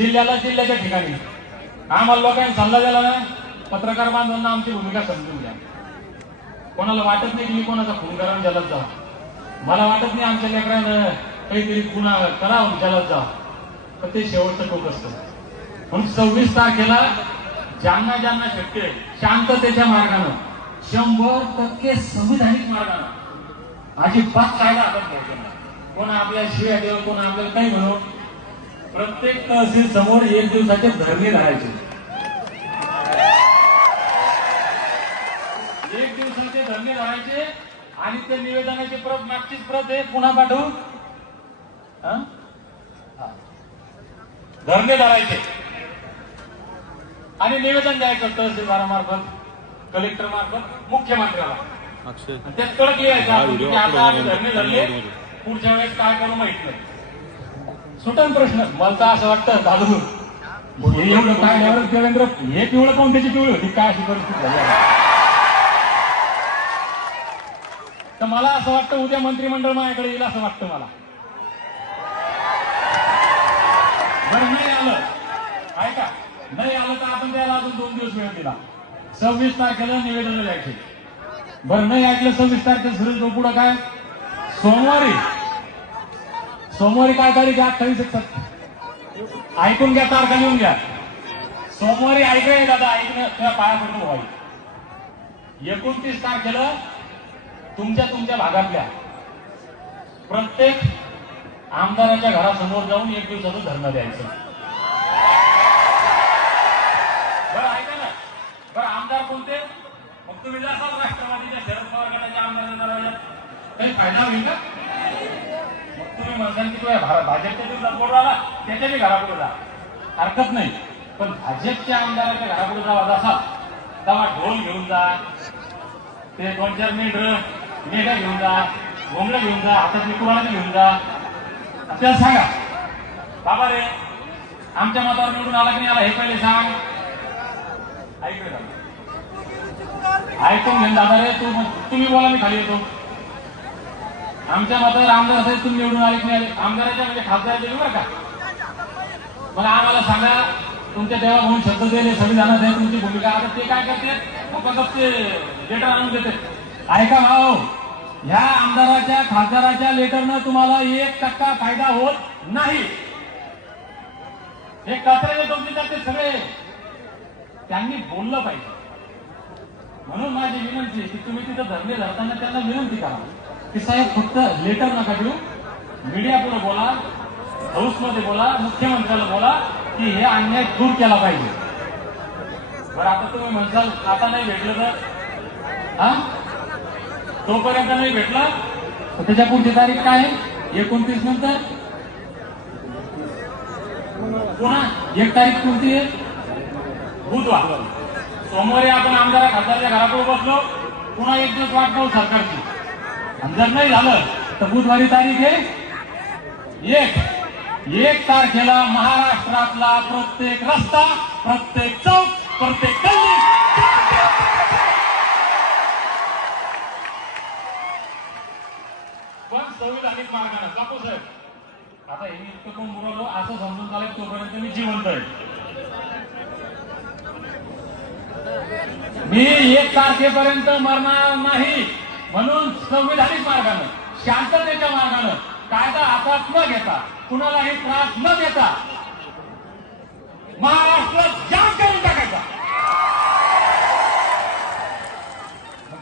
जिल्ह्याला जिल्ह्याच्या ठिकाणी. आम्हाला लोकांनी सल्ला दिला ना पत्रकार बांधवांना आमची भूमिका समजून द्या कोणाला वाटत नाही की मी कोणाचा खून करा जलद जा. मला वाटत नाही आमच्या लेकरानं काहीतरी गुन्हा करावं जलद जा. तर ते शेवटचं टोक असतं. म्हणून सव्वीस तारखेला ज्यांना ज्यांना शक्य आहे शांततेच्या मार्गानं शंभर टक्के संविधानिक मार्गानं अजिबात कायदा आपण कोण आपल्या शिव्या देव कोण आपल्याला काही म्हणू प्रत्येक तहसील समोर एक दिवसाचे धरणे धरायचे एक दिवसाचे धरणे धरायचे आणि ते निवेदनाची प्रत मागचीच प्रत आहे पुन्हा पाठवू. धरणे धरायचे. आणि निवेदन द्यायचं तहसीलदारामार्फत कलेक्टर मार्फत मुख्यमंत्र्याला. त्यात कडक अपलोड धरणे धरले. पुढच्या वेळेस काय करू माहीत नाही. सुटन प्रश्न. मला तर असं वाटतं दादू हे एवढं काय एवढं देवेंद्र हे पिवळं पाहून त्याची पिवळी होती काय अशी परिस्थिती झाली तर मला असं वाटतं उद्या मंत्रिमंडळ माझ्याकडे येईल असं वाटतं मला. बरं नाही आलं ऐका नाही आलं तर आपण त्याला अजून दोन दिवस वेळ दिला. सव्वीस तारखेला निवेदन द्यायचे बरं नाही ऐकलं सव्वीस तारखेला सुरेश भाऊ पुढं काय? सोमवारी. सोमवारी काय तारीख आहे अठ्ठावीस एकसष्ट ऐकून घ्या तारखा लिहून घ्या. सोमवारी ऐकाय दादा ऐकणं तुझ्या पाया पडतो व्हाई एकोणतीस तारखेला तुमच्या तुमच्या भागातल्या प्रत्येक आमदाराच्या घरासमोर जाऊन एक दिवसाचं धरणं द्यायचं. बरं ऐका ना. बरं आमदार कोणते? मग तुम्ही राष्ट्रवादीच्या शरद पवार गटाच्या आमदारांच्या काही फायदा होईल का? मग तुम्ही म्हणताल भाजपच्या दिवसात बोर्ड आला त्याच्या बी घरापुढे जा. हरकत नाही. पण भाजपच्या आमदाराच्या घरापुढे जावा जसा तेव्हा ढोल घेऊन जा. ते दोन चार मेढ मेढ घेऊन जा. घोंगडं घेऊन जा. हातात कुराडा घेऊन जा. त्याला सांगा. बाबा रे आमच्या मतावर निवडून आला की नाही आला हे पहिले सांग. ऐकलं ऐकून घेऊन दादा रे. तू तुम्ही बोला मी खाली येतो. आमच्या मतावर आमदार असेल तुम्ही निवडून आले की नाही आले? आमदाराच्या म्हणजे खासदाराच्या बरं का मला आम्हाला सांगा तुमच्या तेव्हा म्हणून शब्द दिले संविधानात आहे तुमची भूमिका. आता ते काय करते? फक्त ते लेटर आणून देते. ऐका भाऊ ह्या आमदाराच्या खासदाराच्या लेटरनं तुम्हाला एक टक्का फायदा होत नाही. हे कचऱ्याचे तुमचे ते सगळे त्यांनी बोललं पाहिजे. म्हणून माझी विनंती की तुम्ही तिथं धरणे धरताना त्यांना विनंती करा. की साहेब फक्त लेटर नका देऊ. मीडियापुढे बोला हाऊसमध्ये बोला मुख्यमंत्र्याला बोला की हे अन्याय दूर केला पाहिजे. बरं आता तुम्ही म्हणसाल आता नाही भेटलं तर? हा? तोपर्यंत नाही भेटलं? तर त्याच्या पुढची तारीख काय आहे? एकोणतीस नंतर? पुन्हा एक तारीख कोणती आहे? बुधवार. सोमवारी आपण आमदार खासदारच्या घरापुढे बसलो. पुन्हा एक दिवस वाट पाहू सरकारची. आणि जर नाही झालं तर बुधवारी तारीख आहे. एक एक तारखेला महाराष्ट्रातला प्रत्येक रस्ता प्रत्येक चौक प्रत्येक गल्ली. पण संविधानिक मार्गाने कापू साहेब आता हे इतकं कोण बोललो असं समजून चालेल तोपर्यंत मी जिवंत आहे. मी एक तारखेपर्यंत मरणार नाही. म्हणून संविधानिक मार्गानं शांततेच्या मार्गानं कायदा हातात न घेता कुणालाही त्रास न देता महाराष्ट्र जाम करून टाकायचा.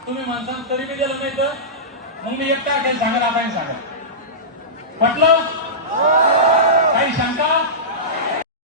तुम्ही म्हणसान तरी मी दिलं नाही तर? मग मी एक तारखेला सांगा आता सांगा पटलं?